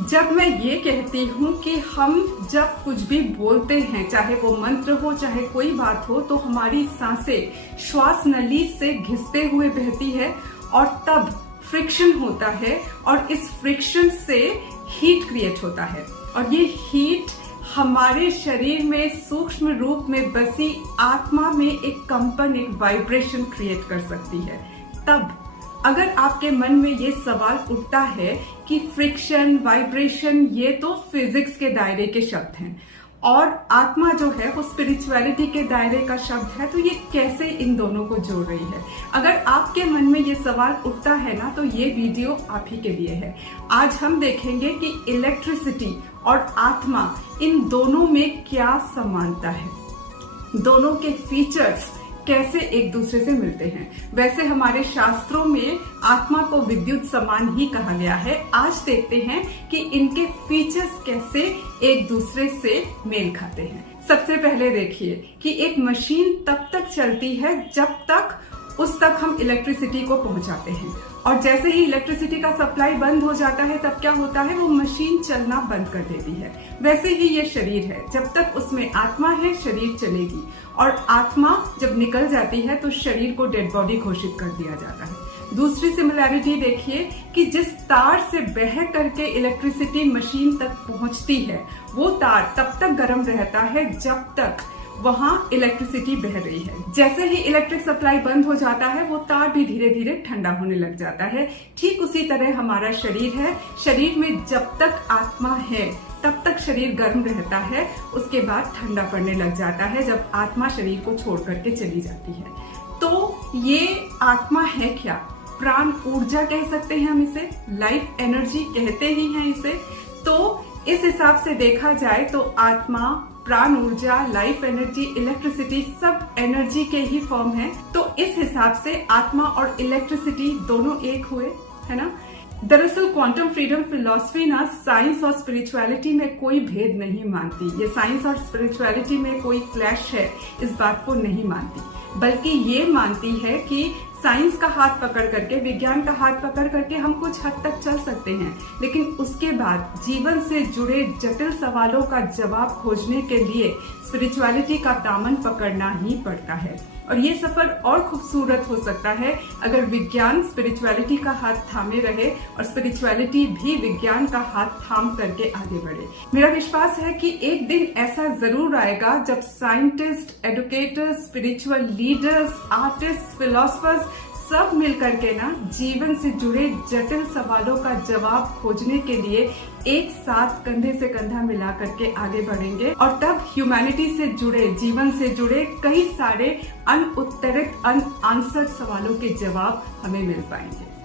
जब मैं ये कहती हूँ कि हम जब कुछ भी बोलते हैं, चाहे वो मंत्र हो चाहे कोई बात हो, तो हमारी सांसें श्वास नली से घिसते हुए बहती है और तब फ्रिक्शन होता है और इस फ्रिक्शन से हीट क्रिएट होता है और ये हीट हमारे शरीर में सूक्ष्म रूप में बसी आत्मा में एक कंपन, एक वाइब्रेशन क्रिएट कर सकती है। तब अगर आपके मन में ये सवाल उठता है कि फ्रिक्शन, वाइब्रेशन ये तो फिजिक्स के दायरे के शब्द हैं और आत्मा जो है वो स्पिरिचुअलिटी के दायरे का शब्द है, तो ये कैसे इन दोनों को जोड़ रही है? अगर आपके मन में ये सवाल उठता है ना, तो ये वीडियो आप ही के लिए है। आज हम देखेंगे कि इलेक्ट्रिसिटी और आत्मा इन दोनों में क्या समानता है, दोनों के फीचर्स कैसे एक दूसरे से मिलते हैं। वैसे हमारे शास्त्रों में आत्मा को विद्युत समान ही कहा गया है। आज देखते हैं कि इनके फीचर्स कैसे एक दूसरे से मेल खाते हैं। सबसे पहले देखिए कि एक मशीन तब तक चलती है जब तक उस तक हम इलेक्ट्रिसिटी को पहुंचाते हैं और जैसे ही इलेक्ट्रिसिटी का सप्लाई बंद हो जाता है तब क्या होता है, वो मशीन चलना बंद कर देती है। वैसे ही ये शरीर है, जब तक उसमें आत्मा है शरीर चलेगी और आत्मा जब निकल जाती है तो शरीर को डेड बॉडी घोषित कर दिया जाता है। दूसरी सिमिलैरिटी देखिए कि जिस तार से बह करके इलेक्ट्रिसिटी मशीन तक पहुंचती है वो तार तब तक गर्म रहता है जब तक वहां इलेक्ट्रिसिटी बह रही है। जैसे ही इलेक्ट्रिक सप्लाई बंद हो जाता है वो तार भी धीरे धीरे ठंडा होने लग जाता है। ठीक उसी तरह हमारा शरीर है, शरीर में जब तक आत्मा है तब तक शरीर गर्म रहता है, उसके बाद ठंडा पड़ने लग जाता है जब आत्मा शरीर को छोड़ करके चली जाती है। तो ये आत्मा है क्या? प्राण ऊर्जा कह सकते हैं हम इसे, लाइफ एनर्जी कहते ही हैं इसे। तो इस हिसाब से देखा जाए तो आत्मा, प्राण ऊर्जा, लाइफ एनर्जी, इलेक्ट्रिसिटी सब एनर्जी के ही फॉर्म है। तो इस हिसाब से आत्मा और इलेक्ट्रिसिटी दोनों एक हुए, है ना। दरअसल क्वांटम फ्रीडम फिलॉसफी ना साइंस और स्पिरिचुअलिटी में कोई भेद नहीं मानती। ये साइंस और स्पिरिचुअलिटी में कोई क्लैश है इस बात को नहीं मानती, बल्कि ये मानती है कि साइंस का हाथ पकड़ करके, विज्ञान का हाथ पकड़ करके हम कुछ हद तक चल सकते हैं, लेकिन उसके बाद जीवन से जुड़े जटिल सवालों का जवाब खोजने के लिए स्पिरिचुअलिटी का दामन पकड़ना ही पड़ता है। और ये सफर और खूबसूरत हो सकता है अगर विज्ञान स्पिरिचुअलिटी का हाथ थामे रहे और स्पिरिचुअलिटी भी विज्ञान का हाथ थाम करके आगे बढ़े। मेरा विश्वास है कि एक दिन ऐसा जरूर आएगा जब scientist, educators, spiritual leaders, artist, philosophers सब मिलकर के ना जीवन से जुड़े जटिल सवालों का जवाब खोजने के लिए एक साथ कंधे से कंधा मिला करके आगे बढ़ेंगे और तब ह्यूमैनिटी से जुड़े, जीवन से जुड़े कई सारे अनउत्तरित, अनआंसर्ड सवालों के जवाब हमें मिल पाएंगे।